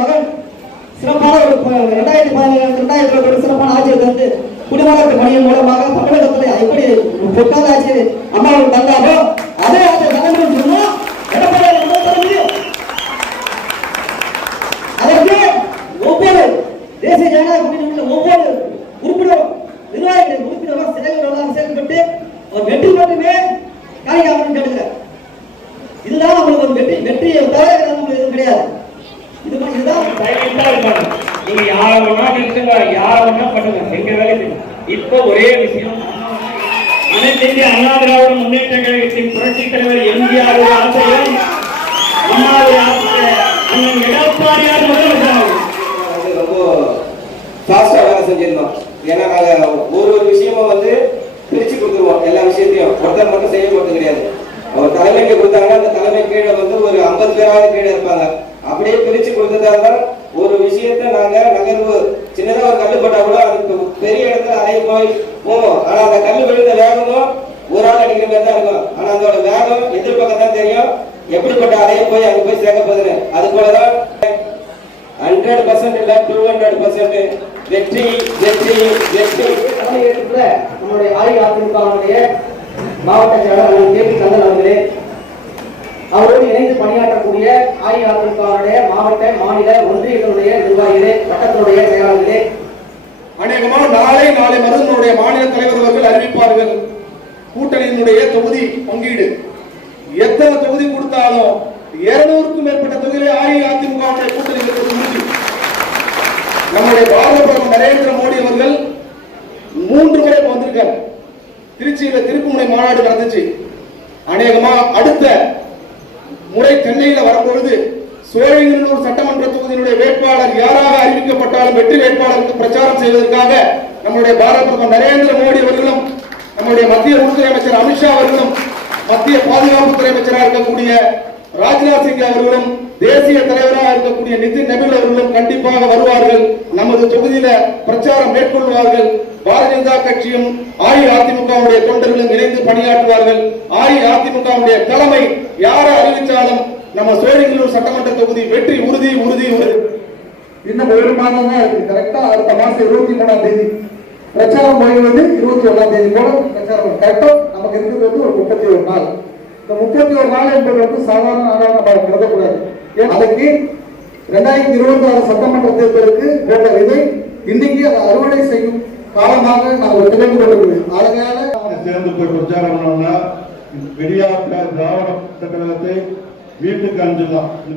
மகன் சிறப்பான ஒரு 2017 ஒரு சிறப்பான ஆட்சியை தந்து குடிமகத்து பணியின் மூலமாக தமிழகத்தில் எப்படி பொற்கால ஆட்சி அம்மாவுக்கு தந்தாரோ அதே ஆட்சியை தகவல் சொன்னா எடப்பாடி தர முடியும். அதற்கு ஒவ்வொரு தேசிய ஜனநாயக கூட்டணியில் ஒவ்வொரு உறுப்பினரும் நிர்வாகிகள் உறுப்பினர்கள் செயல்களெல்லாம் செயல்பட்டு ஒரு வெற்றி மட்டுமே காணிக்காமல் கேட்டுக்கிறார். இதுதான் நம்மளுக்கு ஒரு வெற்றியை தவிர நம்மளுக்கு எதுவும் கிடையாது. இதுதான் நீங்க யார வேணா நிறுத்துங்க, யார வேணா பண்ணுங்க, எங்க வேலை. இப்ப ஒரே விஷயம், அனைத்து இந்திய அண்ணா திராவிட முன்னேற்ற கழகத்தின் புரட்சி தலைவர் எம்ஜிஆர் ஆசையும் அண்ணாவுடைய அண்ணன் எடப்பாடியார் முதலமைச்சர் ரொம்ப ஃபாஸ்டா வேலை செஞ்சிருந்தோம். ஏன்னா நாங்க ஒரு விஷயமும் பிரிச்சு கொடுத்துருவோம். எல்லா விஷயத்தையும் ஒருத்தர் மட்டும் செய்ய போறது கிடையாது. அவர் தலைமைக்கு கொடுத்தாங்கன்னா அந்த தலைமை கீழே ஒரு 50 பேராவது கீழே இருப்பாங்க. அப்படியே பிரிச்சு கொடுத்ததால்தான் ஒரு விஷயத்த நாங்க நகர்வு சின்னதா ஒரு கல்லுப்பட்டா கூட அதுக்கு பெரிய இடத்துல அடைய போய் போவோம். ஆனா அந்த கல்லு விழுந்த வேகமும் ஒரு ஆள் அடிக்கிற மாதிரி தான் இருக்கும். ஆனா அதோட வேகம் எதிர்பக்கம் தான் தெரியும் எப்படிப்பட்ட அடைய போய் அங்க போய் சேர்க்க போகுதுன்னு. அது போலதான் 100% இல்ல 200% வெற்றி வெற்றி வெற்றி. நம்முடைய அஇஅதிமுகவுடைய மாவட்ட செயலாளர் கே பி கந்தன் அவர்களே, அவரோடு இணைந்து பணியாற்றக்கூடிய அஇஅதிமுகவுடைய மாவட்ட மாநில ஒன்றியங்களுடைய நிர்வாகிகளே, வட்டத்தினுடைய செயலாளர்களே, அநேகமாக நாளை மருதனுடைய மாநில தலைவர் அவர்கள் அறிவிப்பார்கள் கூட்டணியினுடைய தொகுதி பங்கீடு. எத்தனை தொகுதி கொடுத்தாலும் 200க்கும் மேற்பட்ட தொகுதியிலே அஇஅதிமுக கூட்டணி உறுதி. நம்முடைய பாரத பிரதமர் நரேந்திர மோடி அவர்கள் 3 முறை வந்திருக்கார். திருச்சியில திருப்புமுனை மாநாடு நடந்துச்சு. அநேகமா அடுத்த முறை சென்னையில வரும்பொழுது சோழிங்கநல்லூர் சட்டமன்ற தொகுதியினுடைய வேட்பாளர் யாராக அறிவிக்கப்பட்டாலும் வெற்றி வேட்பாளருக்கு பிரச்சாரம் செய்வதற்காக நம்முடைய பாரத பிரதமர் நரேந்திர மோடி அவர்களும் நம்முடைய மத்திய உள்துறை அமைச்சர் அமித்ஷா அவர்களும் மத்திய பாதுகாப்புத்துறை அமைச்சராக இருக்கக்கூடிய ராஜ்நாத் சிங் அவர்களும் தேசிய தலைவராக இருக்கக்கூடிய நிதின் நபில் அவர்களும் கண்டிப்பாக வருவார்கள். நமது தொகுதியில பிரச்சாரம் மேற்கொள்வார்கள். பாரதிய ஜனதா கட்சியும் அஇஅதிமுகவுடைய தொண்டர்களும் இணைந்து பணியாற்றுவார்கள். அஇஅதிமுகவுடைய தலைமை யாரை அறிவித்தாலும் நம்ம சோழிங்கநல்லூர் சட்டமன்ற தொகுதி வெற்றி உறுதி உறுதி உறுதி. இன்னும் 1 மாதம் தான் இருக்கு. கரெக்டா அடுத்த மாசம் 23ஆம் தேதி பிரச்சாரம் போய்வது 21ஆம் தேதி போல பிரச்சாரம். கரெக்டா நமக்கு இருக்கிறது ஒரு 31 நாள். இந்த 31 நாள் என்பது சாதாரண நாளாக நம்ம கருதக்கூடாது. அதுக்கு 2026 சட்டமன்ற தேர்தலுக்கு போட்ட விதை இன்னைக்கு அதை அறுவடை செய்யும் காலமாக நாங்கள் தெரிந்து கொண்டிருக்கிறோம். அதனால சேர்ந்து போய் பிரச்சாரம் பண்ணோம்னா விடியா திராவிட கழகத்தை வீட்டுக்கு அனுப்பிடலாம்.